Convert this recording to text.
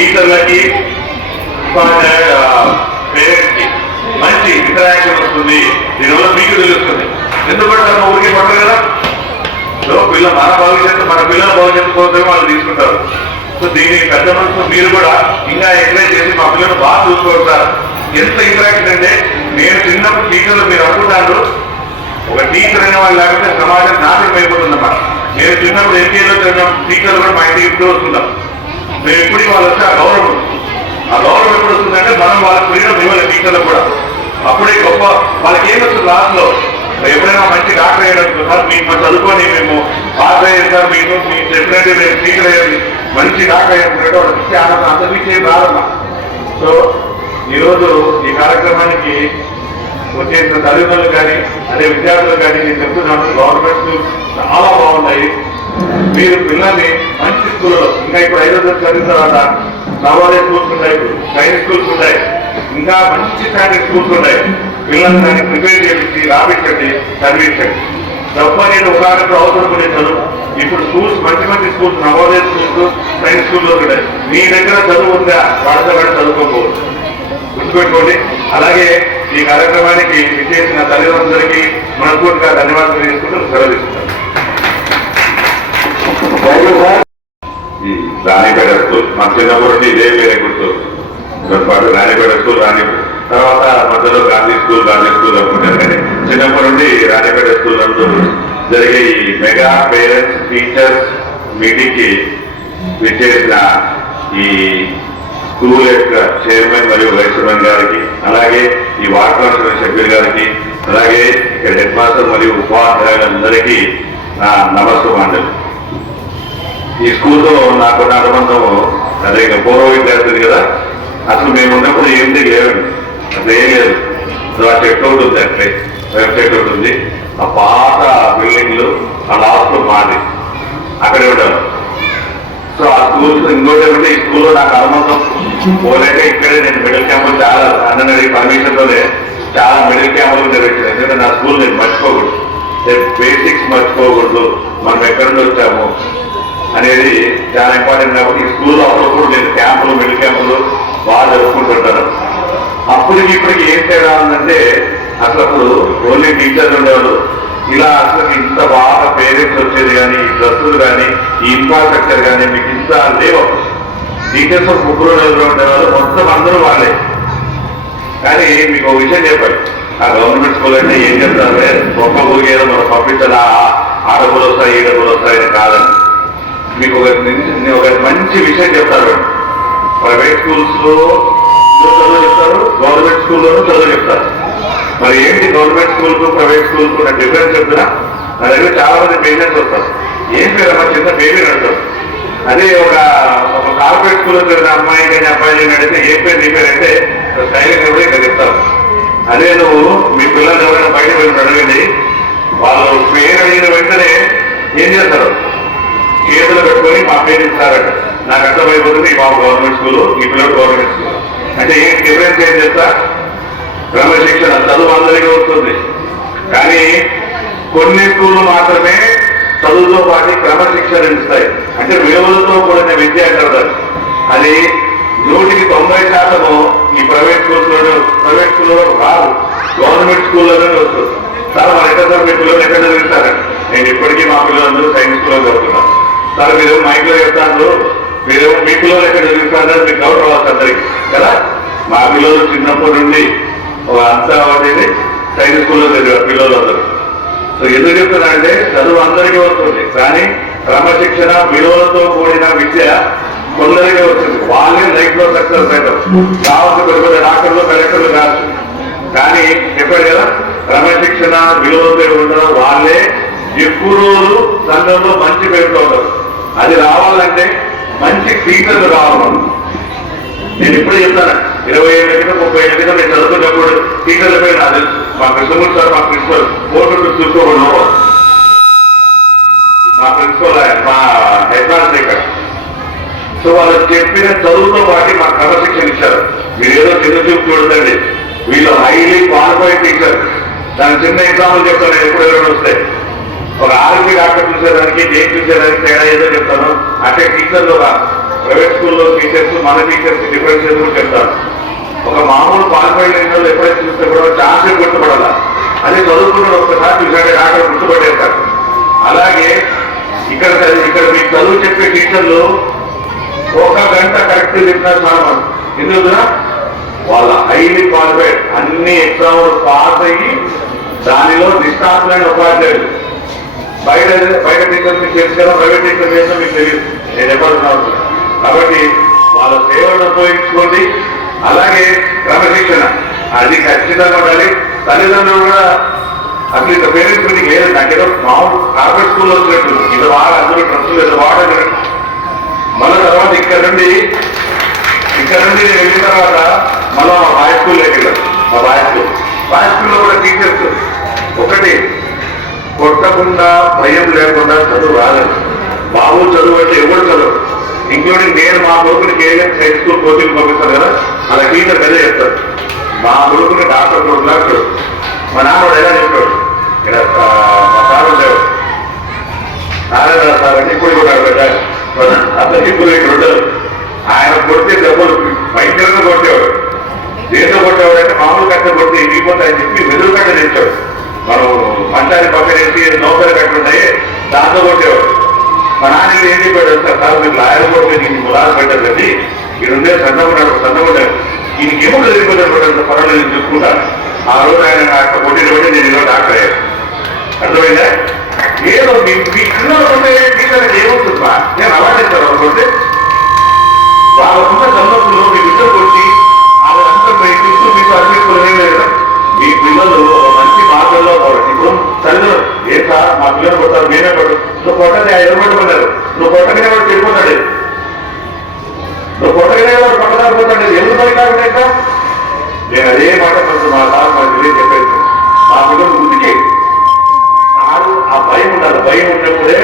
టీచర్లకి parents మంచి interaction వస్తుంది. దీనివల్ల మీకు తెలుస్తుంది. ఎందుకంటే ఊరికే పడరు కదా? సో పిల్ల మన భవిష్యత్తు మన పిల్లల భవిష్యత్తు కోసమే వాళ్ళు తీసుకుంటారు. సో దీని పెద్ద మనసు మీరు కూడా ఇంకా ఎంకరేజ్ చేసి మా పిల్లలు బాగా చూసుకోవాలి ఎంత ఇంటరాక్షన్ అంటే నేను చిన్నప్పుడు టీచర్లు మీరు అనుకుంటారు ఒక టీచర్ అయిన వాళ్ళు లేకపోతే సమాజం నాశనం అయిపోతుందన్నమాట నేను చిన్నప్పుడు ఎన్టీఏలో చదివిన టీచర్లు కూడా మా ఇంటికి ఇప్పుడు వస్తున్నాం మేము ఎప్పుడు వాళ్ళు వస్తే ఆ గౌరవం ఆ గౌరవం ఎప్పుడు వస్తుందంటే మనం వాళ్ళకి ఫ్రీడమ్ ఇవ్వాలి టీచర్లకు కూడా. అప్పుడే గొప్ప వాళ్ళకి ఏం వస్తుంది లాస్ట్లో ఎప్పుడైనా మంచి డాక్టర్ అయ్యడం సార్ మీకు మనం చదువుకొని మేము పాస్ అయ్యారు సార్ మీకు మీకు చెప్పినట్టు మేము టీచర్ అయ్యారు మంచి డాక్టర్ అయ్యారు వాళ్ళకి ఇచ్చే ఆనందం అందరికీ ఏం రాదమ్మా. సో ఈరోజు ఈ కార్యక్రమానికి వచ్చేసిన తల్లిదండ్రులు కానీ అదే విద్యార్థులు కానీ నేను చెప్తున్నాను గవర్నమెంట్ చాలా బాగున్నాయి. మీరు పిల్లల్ని మంచి స్కూల్లో. ఇంకా ఇప్పుడు ఐదో తరగతి చదివిన తర్వాత నవోదయ స్కూల్స్ ఉన్నాయి సైన్స్ స్కూల్స్ ఉన్నాయి. ఇంకా మంచి స్టాండర్డ్ స్కూల్స్ ఉన్నాయి. పిల్లల్ని దాన్ని ప్రిపేర్ చేయించి రాపించండి చదివించండి. తప్ప నేను ఉదాహరణకు అవసరం కూడా చదువు. ఇప్పుడు స్కూల్స్ మంచి మంచి స్కూల్స్ నవోదయ స్కూల్స్ సైన్స్ స్కూల్లో ఉన్నాయి. మీ దగ్గర చదువు ఉందా? వాళ్ళతో కూడా చదువుకోకపోవచ్చు గుర్తుపెట్టుకోండి. అలాగే ఈ కార్యక్రమానికి విచ్చేసిన తల్లిదండ్రులకి మనస్ఫూర్తిగా ధన్యవాదాలు తెలుసుకుంటూ సెలవు ఈ రాణిపేట స్కూల్ మా చిన్నప్పటి నుండి ఇదే పేరే గుర్తు. పాటు రాణిపేట స్కూల్ రాణి తర్వాత మధ్యలో గాంధీ స్కూల్ గాంధీ స్కూల్ అనుకుంటారు కానీ చిన్నప్పటి నుండి రాణిపేట స్కూల్ అంటూ జరిగే ఈ మెగా పేరెంట్స్ టీచర్స్ మీటింగ్కి విచ్చేసిన ఈ స్కూల్ యొక్క చైర్మన్ మరియు వైస్ చైర్మన్ గారికి అలాగే ఈ వార్డ్ కౌన్సిల్ సభ్యులు గారికి అలాగే ఇక్కడ హెడ్ మాస్టర్ మరియు ఉపాధ్యాయులందరికీ నా నమస్కారం ఈ స్కూల్లో నాకున్న అనుబంధం అదే ఇక పూర్వ విద్యార్థులు కదా. అసలు మేము ఉన్నప్పుడు ఏంటి తెలియదు. అసలు ఏం లేదు. సో ఆ చెట్టు ఒకటి ఉంది అట్లే. వెబ్సైట్ ఒకటి ఉంది. ఆ పాత బిల్డింగ్లు ఆ లాస్ట్ మాది. అక్కడే ఉండవు సో ఆ స్కూల్ ఇంకోటి ఏమంటే ఈ స్కూల్లో నాకు అనుబంధం పోలేక ఇక్కడే నేను మిడిల్ క్యాంపులు చాలా అన్నది పర్మిషన్తోనే చాలా మిడిల్ క్యాంపులు నిర్వహించాను ఎందుకంటే నా స్కూల్ నేను మర్చిపోకూడదు. బేసిక్స్ మర్చిపోకూడదు. మనం ఎక్కడి నుండి వచ్చాము. అనేది చాలా ఇంపార్టెంట్ కాబట్టి ఈ స్కూల్లో అప్పుడప్పుడు నేను క్యాంపులు మిడిల్ క్యాంపులు బాగా జరుపుకుంటుంటాను. అప్పటికి ఇప్పటికి ఏం తేడా ఉందంటే అసలు అప్పుడు ఓన్లీ టీచర్లు ఉండేవాళ్ళు. ఇలా అసలు ఇంత బాగా పేరెంట్స్ వచ్చేది కానీ ఈ కానీ ఈ ఇన్ఫ్రాస్ట్రక్చర్ కానీ మీకు ఇంత లేవు. టీచర్స్ ముగ్గురు నలుగురు ఉండేవాళ్ళు మొత్తం అందరూ వాళ్ళే. కానీ మీకు ఒక విషయం చెప్పాలి. ఆ గవర్నమెంట్ స్కూల్ అంటే ఏం చెప్తారు? గొప్ప ఊరికేదో మనం పంపించాలి. ఆ- ఆ డబ్బులు వస్తాయి ఈ డబ్బులు వస్తాయని కాదని. మీకు ఒక నేను ఒక మంచి విషయం చెప్తారు ప్రైవేట్ స్కూల్స్లో చదువు చెప్తారు గవర్నమెంట్ స్కూల్లోనూ చదువు చెప్తారు. మరి ఏంటి గవర్నమెంట్ స్కూల్కు ప్రైవేట్ స్కూల్కు నాకు డిఫరెన్స్ చెప్తున్నా? నా దగ్గర చాలా మంది పేషెంట్స్ వస్తారు. ఏం పేరు అమ్మా చిన్న బేబీ అంటారు అదే ఒక ఒక కార్పొరేట్ స్కూల్ చదివిన అమ్మాయి కానీ అబ్బాయి అడిగితే ఏ పేరు నీ పేరు అంటే స్టైలింగ్ కూడా ఇక్కడ చెప్తారు. అదే నువ్వు మీ పిల్లలు ఎవరైనా బయట వెళ్ళి అడగండి. వాళ్ళు పేరు అడిగిన వెంటనే ఏం చేస్తారు? చేతులు పెట్టుకొని మా పేరు ఇస్తారట. నాకు అర్థమైపోతుంది ఈ బాబు గవర్నమెంట్ స్కూల్ ఈ పిల్లలు గవర్నమెంట్ స్కూల్ అంటే ఏం డిఫరెన్స్ ఏం చేస్తా క్రమశిక్షణ చదువు అందరికీ వస్తుంది. కానీ కొన్ని స్కూళ్ళు మాత్రమే చదువుతో పాటు క్రమశిక్షణ ఇస్తాయి. అంటే విలువలతో కూడిన విద్య అంటారు అది నూటికి తొంభై శాతము ఈ ప్రైవేట్ స్కూల్స్లోనే ప్రైవేట్ స్కూల్లో రాదు గవర్నమెంట్ స్కూల్లోనే వస్తుంది. సార్ మన ఎక్కడ సార్ మీ పిల్లలు ఎక్కడ చదివిస్తారండి? నేను ఇప్పటికీ మా పిల్లలందరూ సైన్స్ స్కూల్లో చదువుతున్నాను. సార్ మీరు మైక్లో చెప్తాను మీరు మీ పిల్లలు ఎక్కడ చదివిస్తారు మీకు డౌట్ రావచ్చు అందరికి కదా? మా పిల్లలు చిన్నప్పటి నుండి అంతా ఒకటి సైన్స్ స్కూల్లో చదివారు పిల్లలందరూ. సో ఎందుకు చెప్తున్నా అంటే చదువు అందరికీ వస్తుంది. కానీ క్రమశిక్షణ విలువలతో కూడిన విద్య కొందరికీ వస్తుంది. వాళ్ళే లైఫ్లో సక్సెస్ అవుతారు కావచ్చు పెద్ద పెద్ద డాక్టర్లు కలెక్టర్లు కాదు. కానీ చెప్పాడు కదా క్రమశిక్షణ విలువలతో ఉండడం వాళ్ళే ఎక్కువ రోజులు సంఘంలో మంచి పేరుతో ఉంటారు అది రావాలంటే మంచి టీచర్లు రావాలి. నేను ఇప్పుడు చెప్తాను ఇరవై ఏళ్ళ కింద ముప్పై ఏళ్ళ కింద నేను చదువుకున్నప్పుడు టీచర్ల పేరు అది మా కృష్ణమూర్తి సార్ మా ప్రిన్సిపల్ ఫోటో చూసుకోవడం మా ప్రిన్సిపల్ మా హెడ్ ఇక్కడ. సో వాళ్ళు చెప్పిన చదువుతో పాటు మాకు క్రమశిక్షణ ఇచ్చారు. మీరు ఏదో చిన్న చూపు చూడదండి వీళ్ళు హైలీ క్వాలిఫైడ్ టీచర్ దాని చిన్న ఎగ్జాంపుల్ చెప్తాను ఎప్పుడు ఎవరైనా వస్తే. ఒక ఆరోగ్య డాక్టర్ చూసేదానికి నేను చూసేదానికి తేడా ఏదో చెప్తాను. అంటే టీచర్లు ప్రైవేట్ స్కూల్లో టీచర్స్ మన టీచర్స్ డిఫరెన్స్ కూడా చెప్తారు. ఒక మామూలు క్వాలిఫైడ్ అయిన వాళ్ళు ఎప్పుడైతే చూస్తే కూడా ఛాన్స్ గుర్తుపడాల. అదే చదువుకున్న ఒక్కసారి చూసాడే డాక్టర్ గుర్తుపడేస్తారు అలాగే ఇక్కడ ఇక్కడ మీకు చదువు చెప్పే టీచర్లు ఒక గంట కరెక్ట్ చెప్పినారు మనం ఎందుకు వాళ్ళ హైలీ క్వాలిఫైడ్ అన్ని ఎగ్జామ్లు పాస్ అయ్యి దానిలో నిష్ణాతులైన ఉపాధ్యాయులు. బయట బయట టీచర్ మీకు తెలుసు కదా ప్రైవేట్ టీచర్ చేస్తే మీకు తెలియదు. నేను చెప్పాల్సిన కాబట్టి వాళ్ళ సేవలను ఉపయోగించుకోండి. అలాగే క్రమశిక్షణ. అది ఖచ్చితంగా ఉండాలి. తల్లిదండ్రులు కూడా అసలు ఇక పేరెంట్స్ మీటింగ్ లేదు. నాకేదో మామూలు కార్పొరేట్ స్కూల్లో వచ్చినట్టు ఇది వాడు అందులో ట్రస్టులు ఇది వాడని మన తర్వాత ఇక్కడ నుండి కొట్టకుండా భయం లేకుండా చదువు రాలేదు. బాబు చదువు అంటే ఎవరు చదువు? ఇంక్లూడింగ్ నేను మా కొడుకుని కేఎల్ఎం హై స్కూల్ కోచింగ్ పంపిస్తాను కదా? అలా టీచర్ అదే చెప్తారు మా కొడుకుని డాక్టర్ కొడుకులా మా నాన్నోడు ఎలా చెప్పాడు ఇక్కడ మా సార్ ఉండేవాడు. నారాయణ సార్? అంటే ఇప్పుడు కూడా పెట్టారు అతను ఇప్పుడు ఇక్కడ ఉండదు ఆయన కొడితే డబ్బులు భయంకరంగా కొట్టేవాడు. దేంతో కొట్టేవాడు అంటే మామూలు కట్ట కొడితే ఇరిగిపోతాయని చెప్పి వెదురు కట్ట తెచ్చాడు. మనం పంచాయతీ పక్కన వేసి నౌకరి కట్ట దాంతో కొట్టేవాడు మా నాన్న ఇది ఏం చెప్పాడు సార్ మీరు లాయర్ కొట్టే నీకు ములాలు పెట్టదండి ఇక్కడ ఉండే సన్నగున్నాడు సన్నగున్నాడు ఈయనకి ఏమో తెలియకపోతే పనులు నేను చూసుకుంటాను ఆ రోజు ఆయన నాకు కొట్టిన బట్టి నేను ఇలా డాక్టర్ అయ్యాను. అర్థమైందా? ఏదో మీ మీ పిల్లలు ఉంటే పిల్లలకి ఏమవుతుందా నేను అవార్డు ఇస్తాను అనుకుంటే పిల్లలు కొట్టారు నేనే పడు నువ్వు కొట్టని ఐదు మంది నువ్వు కొట్టగానే వాడు చెడిపోతాడు నువ్వు కొట్టగానే వాడు పక్కదారి పోతాడు. ఎందుకు పని కాకుండా ఇంకా? నేను అదే మాట కొంచెం మా సార్ మా తెలియదు చెప్పేది. మా పిల్లలు ఉతికి. ఆ భయం ఉండాలి. భయం ఉన్నప్పుడే